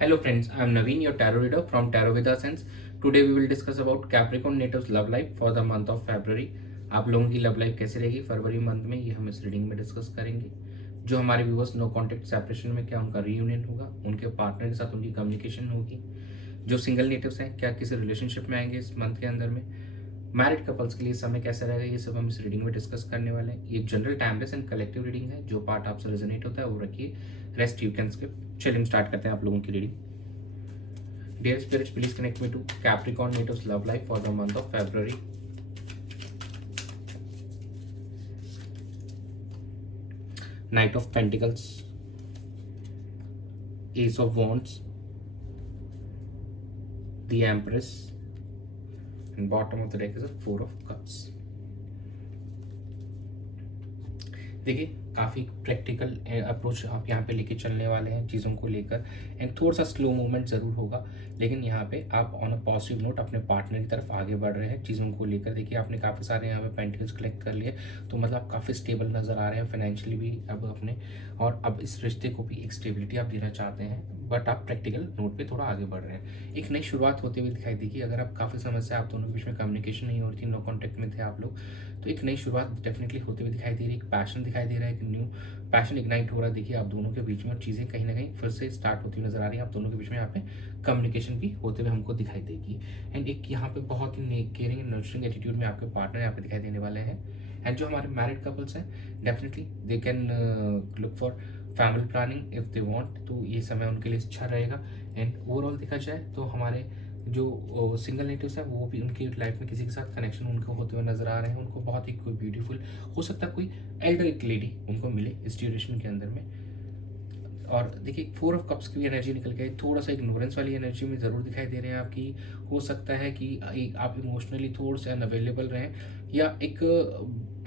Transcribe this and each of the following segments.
Hello friends, I am Naveen, your tarot reader from Tarot Vida Sense. Today we will discuss about Capricorn natives love life for the month of February. आप लोगों की love life कैसे रहेगी फरवरी month में, ये हम इस reading में डिस्कस करेंगे। जो हमारे व्यूवर्स नो कॉन्टेक्ट सेपरेशन में, क्या उनका रीयूनियन होगा, उनके पार्टनर के साथ उनकी कम्युनिकेशन होगी। जो सिंगल नेटिव्स हैं, क्या किसी रिलेशनशिप में आएंगे इस मंथ के अंदर में। मैरिड कपल्स के लिए समय कैसा रहेगा, ये सब हम इस रीडिंग में डिस्कस करने वाले हैं। ये general timeless and collective reading है। जो पार्ट आपसे रेजोनेट होता है वो रखिए, रेस्ट यू कैन स्किप। चलिए स्टार्ट करते हैं आप लोगों की reading. Dear spirits, please connect me to Capricorn natives love life for the month of February. Knight of Pentacles, Ace of Wands, the Empress, and bottom of the deck is a Four of Cups. देखिए, काफ़ी practical approach आप यहाँ पे लेके चलने वाले हैं चीज़ों को लेकर, एंड थोड़ा सा स्लो मूवमेंट ज़रूर होगा, लेकिन यहाँ पे आप ऑन अ पॉजिटिव नोट अपने पार्टनर की तरफ आगे बढ़ रहे हैं चीज़ों को लेकर। देखिए, आपने काफ़ी सारे यहाँ पे पेंटिकल्स कलेक्ट कर लिए, तो मतलब आप काफ़ी स्टेबल नज़र आ रहे हैं फाइनेंशियली भी अब अपने, और अब इस रिश्ते को भी एक स्टेबिलिटी आप देना चाहते हैं, बट आप प्रैक्टिकल नोट पे थोड़ा आगे बढ़ रहे हैं। एक नई शुरुआत होते हुए दिखाई देगी। अगर आप काफ़ी समय से आप दोनों के बीच में कम्युनिकेशन नहीं हो रही थी, नो कॉन्टैक्ट में थे आप लोग, तो एक नई शुरुआत डेफिनेटली होते हुए दिखाई दे रही है। एक पैशन दिखाई दे रहा है, एक न्यू पैशन इग्नाइट हो रहा है। देखिए, आप दोनों के बीच में और चीज़ें कहीं ना कहीं फिर से स्टार्ट होती हुई नजर आ रही है। आप दोनों के बीच में यहाँ पे कम्युनिकेशन भी होते हुए हमको दिखाई देगी, एंड एक यहाँ पे बहुत ही केयरिंग एंड नर्चरिंग एटीट्यूड में आपके पार्टनर यहाँ पे दिखाई देने वाले हैं। एंड जो हमारे मैरिड कपल्स हैं, definitely they can look for family planning if they want, तो ये समय उनके लिए अच्छा रहेगा। एंड ओवरऑल देखा जाए तो हमारे जो सिंगल नेटिव्स हैं, वो भी उनकी लाइफ में किसी के साथ कनेक्शन उनको होते हुए नजर आ रहे हैं। उनको बहुत ही कोई ब्यूटीफुल, हो सकता है कोई एल्डर एक लेडी उनको मिले इस ड्यूरेशन के अंदर में। और देखिए, फोर ऑफ कप्स की भी एनर्जी निकल गई, थोड़ा सा इग्नोरेंस वाली एनर्जी में ज़रूर दिखाई दे रहे हैं आपकी। हो सकता है कि आप इमोशनली थोड़े से अनअवेलेबल रहें, या एक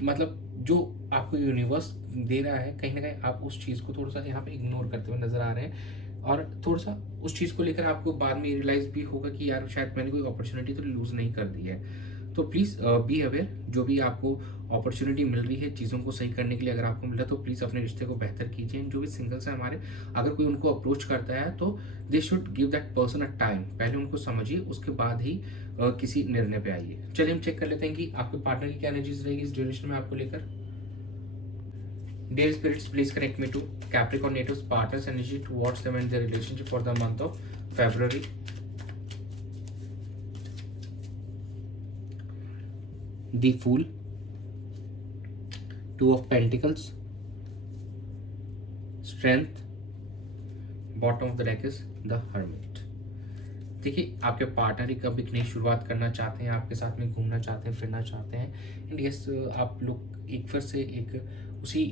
मतलब जो आपको यूनिवर्स दे रहा है, कहीं ना कहीं आप उस चीज़ को थोड़ा सा यहाँ पे इग्नोर करते हुए नजर आ रहे हैं, और थोड़ा सा उस चीज़ को लेकर आपको बाद में रियलाइज़ भी होगा कि यार शायद मैंने कोई अपॉर्चुनिटी तो लूज़ नहीं कर दी है। तो प्लीज़ बी अवेयर, जो भी आपको अपॉर्चुनिटी मिल रही है चीज़ों को सही करने के लिए, अगर आपको मिला तो प्लीज़ अपने रिश्ते को बेहतर कीजिए। जो भी सिंगल्स हैं हमारे, अगर कोई उनको अप्रोच करता है तो they should give that person a time. पहले उनको समझिए, उसके बाद ही किसी निर्णय पे आइए। चलिए हम चेक कर लेते हैं कि आपके पार्टनर की क्या एनर्जीज रहेगी इस ड्यूरेशन में आपको लेकर। Dear spirits, please connect me to Capricorn natives partners energy towards them and their relationship for the month of February. The Fool, Two of Pentacles, Strength, bottom of the deck is the Hermit. देखिए, आपके partner ही कब एक नई शुरुआत करना चाहते हैं, आपके साथ में घूमना चाहते हैं, फिरना चाहते हैं, एंड यस, आप लोग एक फिर से एक उसी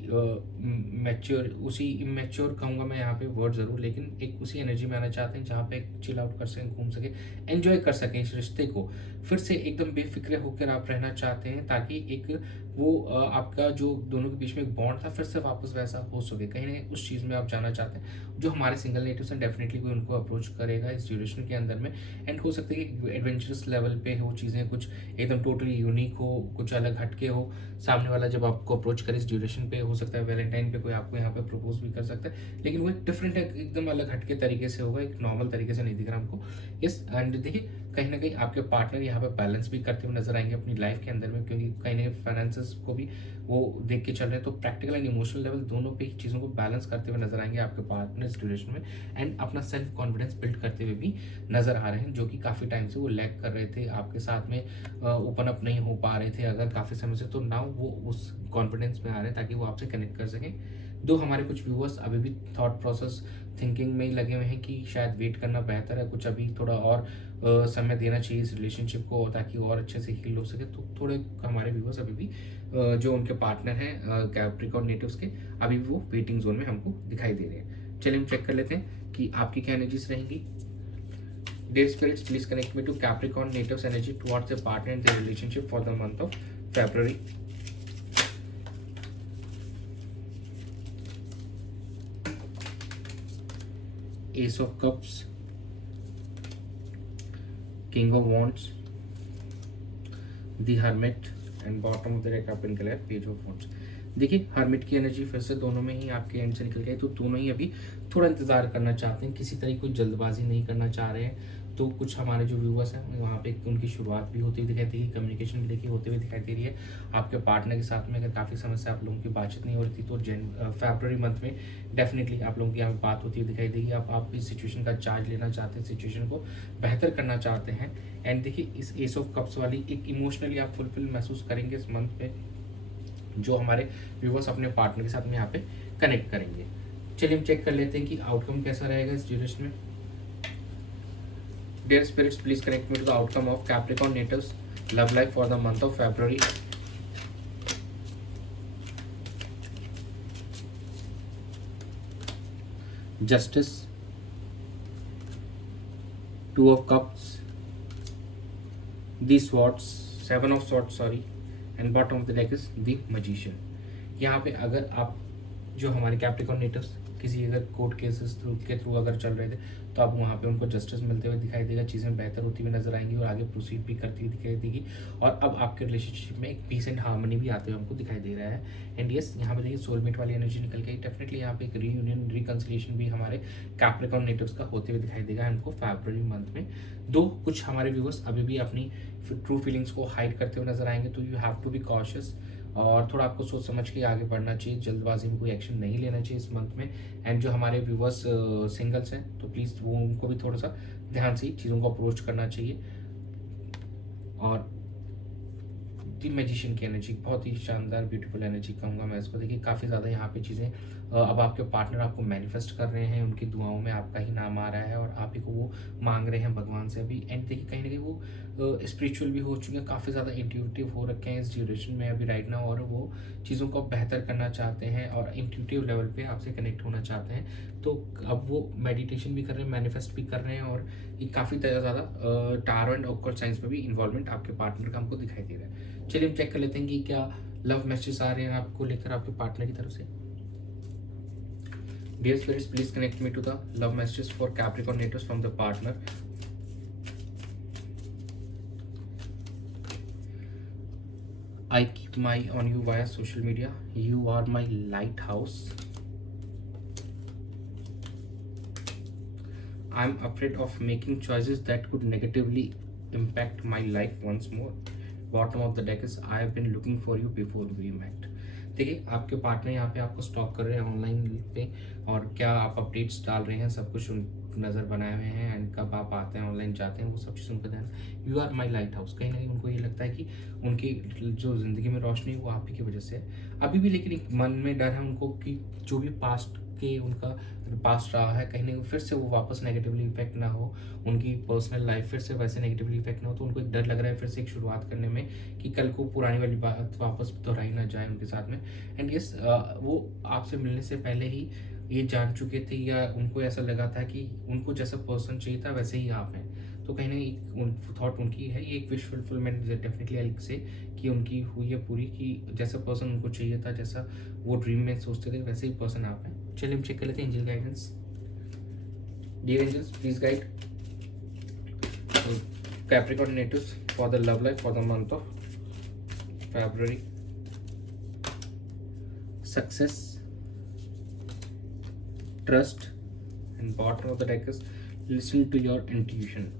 मैच्योर, उसी इमेच्योर कहूँगा मैं यहाँ पे वर्ड ज़रूर, लेकिन एक उसी एनर्जी में आना चाहते हैं जहाँ पे चिल आउट कर सकें, घूम सकें, एंजॉय कर सकें इस रिश्ते को। फिर से एकदम बेफिक्रे होकर आप रहना चाहते हैं, ताकि एक वो आपका जो दोनों के बीच में एक बॉन्ड था फिर से वापस वैसा हो सके। कहीं ना कहीं उस चीज़ में आप जाना चाहते हैं। जो हमारे सिंगल नेटिव्स हैं, डेफिनेटली कोई उनको अप्रोच करेगा इस ड्यूरेशन के अंदर में, एंड हो सकता है कि एडवेंचरस लेवल पे हो चीज़ें, कुछ एकदम टोटली यूनिक हो, कुछ अलग हटके हो। सामने वाला जब आपको अप्रोच करे इस ड्यूरेशन पे, हो सकता है वैलेंटाइन पे कोई आपको यहाँ पे प्रपोज भी कर सकता है, लेकिन वो एक डिफरेंट, एकदम अलग हटके तरीके से होगा, एक नॉर्मल तरीके से नहीं दिख रहा हमको। यस, एंड देखिए, कहीं ना कहीं आपके पार्टनर यहाँ पे बैलेंस भी करते हुए नजर आएंगे अपनी लाइफ के अंदर में, क्योंकि कहीं ना कहीं फाइनेंसेस को भी वो देख के चल रहे हैं, तो प्रैक्टिकल एंड इमोशनल लेवल दोनों पे ही चीज़ों को बैलेंस करते हुए नजर आएंगे आपके पार्टनर इस ड्यूरेशन में, एंड अपना सेल्फ कॉन्फिडेंस बिल्ड करते हुए भी नजर आ रहे हैं, जो कि काफ़ी टाइम से वो लैग कर रहे थे आपके साथ में, ओपन अप नहीं हो पा रहे थे अगर काफ़ी समय से, तो नाउ वो उस कॉन्फिडेंस में आ रहे हैं ताकि वो आपसे कनेक्ट कर सकें। दो हमारे कुछ व्यूअर्स अभी भी थॉट प्रोसेस थिंकिंग में ही लगे हुए हैं कि शायद वेट करना बेहतर है, कुछ अभी थोड़ा और समय देना चाहिए इस रिलेशनशिप को ताकि और अच्छे से हील हो सके। तो थोड़े हमारे व्यूअर्स अभी भी जो उनके पार्टनर हैं कैप्रिकॉर्न नेटिव्स के, अभी भी वो वेटिंग जोन में हमको दिखाई दे रहे हैं। चलिए हम चेक कर लेते हैं कि आपकी क्या एनर्जीज रहेंगी। Dear spirits, please connect me to Capricorn natives energy towards their partner and their relationship for the month of February. Ace of Cups, King of Wands, the Hermit, and bottom of the deck up in color Page of Wands. देखिए hermit की energy फिर से दोनों में ही आपके and से निकल गई, तो दोनों ही अभी थोड़ा इंतज़ार करना चाहते हैं, किसी तरह कोई जल्दबाजी नहीं करना चाह रहे हैं। तो कुछ हमारे जो व्यूअर्स हैं वहाँ पे उनकी शुरुआत भी होती हुई दिखाई देगी, कम्युनिकेशन भी देखिए होते हुए दिखाई दे रही है। आपके पार्टनर के साथ में अगर काफ़ी समय से आप लोगों की बातचीत नहीं हो रही थी, तो फरवरी मंथ में डेफिनेटली आप लोगों की यहाँ पे बात होती हुई दिखाई देगी। आप इस सिचुएशन का चार्ज लेना चाहते हैं, सिचुएशन को बेहतर करना चाहते हैं। एंड देखिए इस एस ऑफ कप्स वाली एक इमोशनली आप फुलफिल महसूस करेंगे इस मंथ में, जो हमारे व्यूवर्स अपने पार्टनर के साथ में यहाँ पे कनेक्ट करेंगे। चलिए हम चेक कर लेते हैं कि आउटकम कैसा रहेगा इस ड्यूरेशन में। Dear spirits, please connect me to the outcome of Capricorn natives love life for the month of February। Justice, two of cups, the swords, seven of swords sorry, and bottom of the deck is the magician. यहाँ पे अगर आप जो हमारे Capricorn natives किसी अगर court cases के through अगर चल रहे थे, तो अब वहाँ पे उनको जस्टिस मिलते हुए दिखाई देगा, चीज़ें बेहतर होती हुई नजर आएंगी और आगे प्रोसीड भी करती हुई दिखाई देगी। और अब आपके रिलेशनशिप में एक पीस एंड हार्मनी भी आते हुए हमको दिखाई दे रहा है। एंड यस, यहाँ पे देखिए सोलमेट वाली एनर्जी निकल गई। डेफिनेटली यहाँ पे एक रीयूनियन रिकन्सिलिएशन भी हमारे कैप्रिकॉर्न नेटिव्स का होते हुए दिखाई देगा हमको फरवरी मंथ में। दो कुछ हमारे व्यूवर्स अभी भी अपनी ट्रू फीलिंग्स को हाइड करते हुए नजर आएंगे, तो you have to be cautious और थोड़ा आपको सोच समझ के आगे बढ़ना चाहिए, जल्दबाजी में कोई एक्शन नहीं लेना चाहिए इस मंथ में। एंड जो हमारे व्यूवर्स सिंगल्स हैं, तो प्लीज़ वो उनको भी थोड़ा सा ध्यान से चीज़ों को अप्रोच करना चाहिए। और दी मैजिशियन की एनर्जी बहुत ही शानदार ब्यूटीफुल एनर्जी कहूँगा मैं इसको। देखिए काफ़ी ज़्यादा यहाँ पे चीज़ें अब आपके पार्टनर आपको मैनिफेस्ट कर रहे हैं, उनकी दुआओं में आपका ही नाम आ रहा है और आप ही को वो मांग रहे हैं भगवान से अभी। एंड देखिए कहीं ना कहीं वो स्पिरिचुअल भी हो चुके हैं, काफ़ी ज़्यादा इंट्यूटिव हो रखे हैं इस ड्यूरेशन में अभी राइट नाउ, और वो चीज़ों को बेहतर करना चाहते हैं और इंट्यूटिव लेवल पे आपसे कनेक्ट होना चाहते हैं। तो अब वो मेडिटेशन भी कर रहे हैं, मैनिफेस्ट भी कर रहे हैं, और ये काफ़ी ज़्यादा टारो एंड ऑकल्ट साइंस में भी इन्वॉल्वमेंट आपके पार्टनर का हमको दिखाई दे रहा है। चलिए हम चेक कर लेते हैं कि क्या लव मैसेजेस आ रहे हैं आपको लेकर आपके पार्टनर की तरफ से। Dear spirits, please connect me to the love messages for Capricorn natives from the partner. I keep my eye on you via social media. You are my lighthouse. I'm afraid of making choices that could negatively impact my life once more. Bottom of the deck is I have been looking for you before we met. देखिए आपके partner यहाँ पे आपको stock कर रहे हैं online पे, और क्या आप अपडेट्स डाल रहे हैं सब कुछ नज़र बनाए हुए हैं, एंड कब आप आते हैं ऑनलाइन जाते हैं वो सब चीज़ उनको ध्यान। You are my lighthouse, कहीं ना कहीं उनको ये लगता है कि उनकी जो ज़िंदगी में रोशनी वो आप ही की वजह से है अभी भी, लेकिन एक मन में डर है उनको कि जो भी पास्ट के उनका पास्ट रहा है कहीं ना कहीं फिर से वो वापस नेगेटिवली इफेक्ट ना हो, उनकी पर्सनल लाइफ फिर से वैसे नेगेटिवली इफेक्ट ना हो। तो उनको एक डर लग रहा है फिर से एक शुरुआत करने में कि कल को पुरानी वाली बात वापस दोहराई ना जाए उनके साथ में। एंड यस, वो आपसे मिलने से पहले ही ये जान चुके थे, या उनको ऐसा लगा था कि उनको जैसा पर्सन चाहिए था वैसे ही आप हैं। तो कहीं ना कहीं थॉट उनकी है, ये एक विश फुलफिलमेंट डेफिनेटली अलग से कि उनकी हुई है पूरी, कि जैसा पर्सन उनको चाहिए था, जैसा वो ड्रीम में सोचते थे वैसे ही पर्सन आप हैं। चलिए हम चेक कर लेते हैं angel guidance. Dear angels, please guide Capricorn natives for the love life for the month of February। Success, trust, and bottom of the deck is listen to your intuition।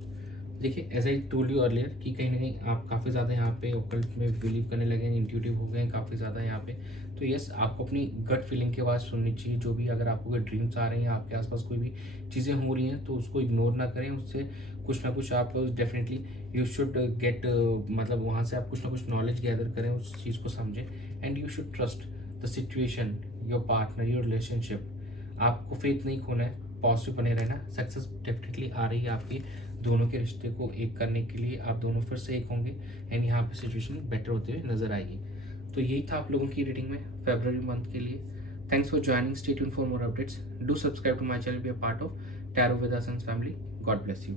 देखिए as I told you earlier कि कहीं ना कहीं आप काफ़ी ज़्यादा यहाँ पे ओकल्ट में बिलीव करने लगे हैं, इंट्यूटिव हो गए हैं काफ़ी ज़्यादा यहाँ पे। तो यस, आपको अपनी गट फीलिंग की आवाज़ सुननी चाहिए। जो भी अगर आपको कोई ड्रीम्स आ रही हैं, आपके आसपास कोई भी चीज़ें हो रही हैं, तो उसको इग्नोर ना करें, उससे कुछ ना कुछ आप डेफिनेटली यू शुड गेट, मतलब वहाँ से आप कुछ ना कुछ नॉलेज गैदर करें, उस चीज़ को समझें। And you should trust the situation, your partner, your relationship. आपको फेथ नहीं खोना है, पॉजिटिव बने रहना। सक्सेस डेफिनेटली आ रही है आपकी दोनों के रिश्ते को एक करने के लिए, आप दोनों फिर से एक होंगे एंड यहाँ पे सिचुएशन बेटर होते हुए नजर आएगी। तो यही था आप लोगों की रीडिंग में February मंथ के लिए। Thanks for joining, stay tuned for more updates, do subscribe to my channel, be a part of tarot with us family. God bless you.